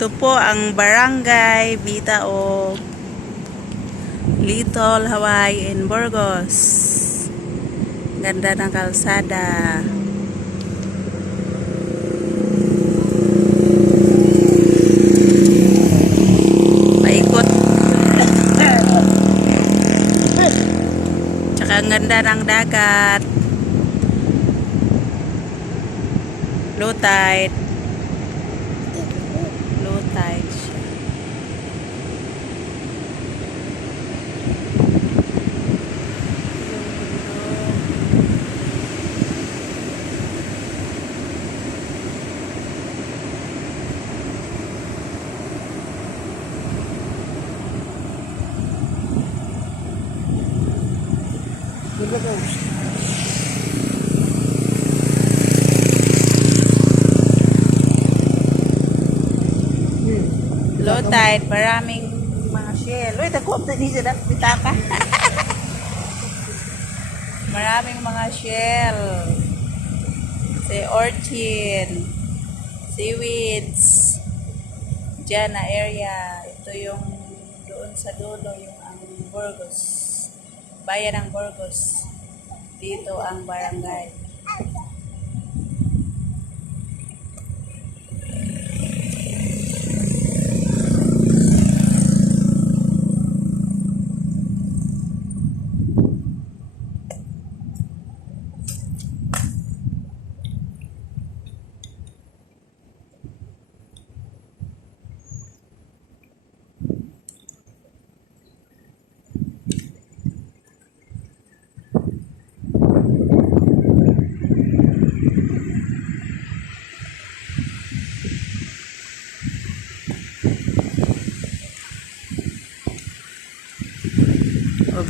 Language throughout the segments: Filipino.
Ito po ang barangay Bitaog, Little Hawaii in Burgos. Ganda ng kalsada. Paikot. Tsaka ang ganda ng dagat. Low tide. Low tide siya. Low tide, maraming mga shell. Uy, tagup na niya na pitaka. Maraming mga shell. Say orchid, seaweeds. Diyan na area. Ito yung doon sa dulo, yung ang Burgos. Bayan ng Burgos. Dito ang barangay.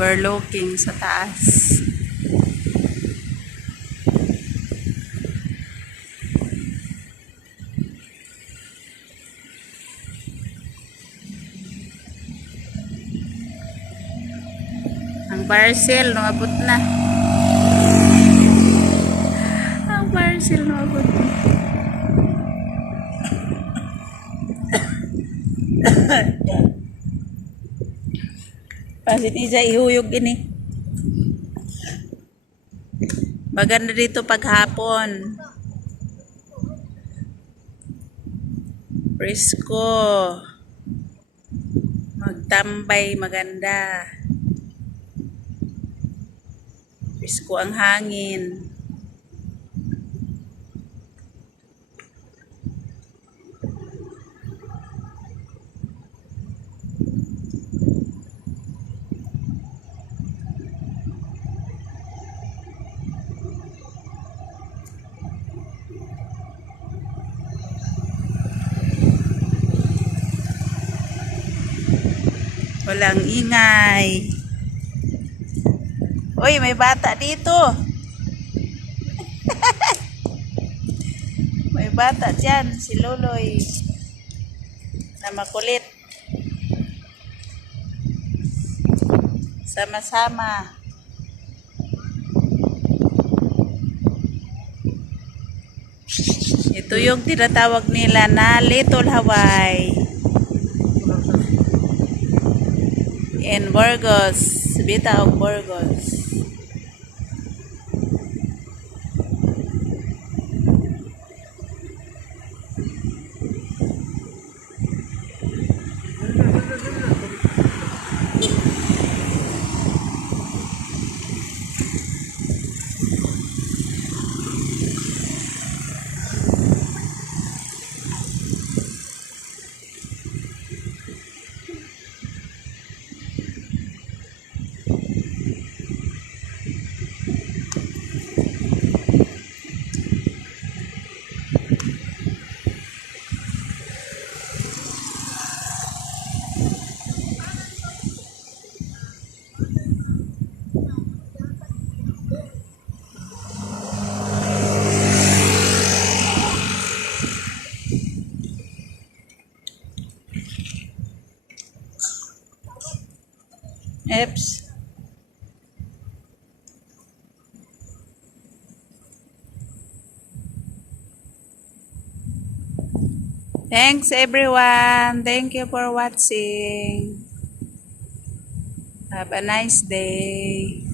Overlooking sa taas. Ang parcel lumabot na. Ang parcel lumabot na. Pasit isa ihuyog ini. Maganda dito paghapon. Presko. Magtambay maganda. Presko ang hangin. Walang ingay. Uy, may bata dito. May bata dyan, si Loloy. Na makulit. Sama-sama. Ito yung tinatawag nila na Little Hawaii. In Burgos, Bitaog, Burgos. Eps. Thanks everyone. Thank you for watching. Have a nice day.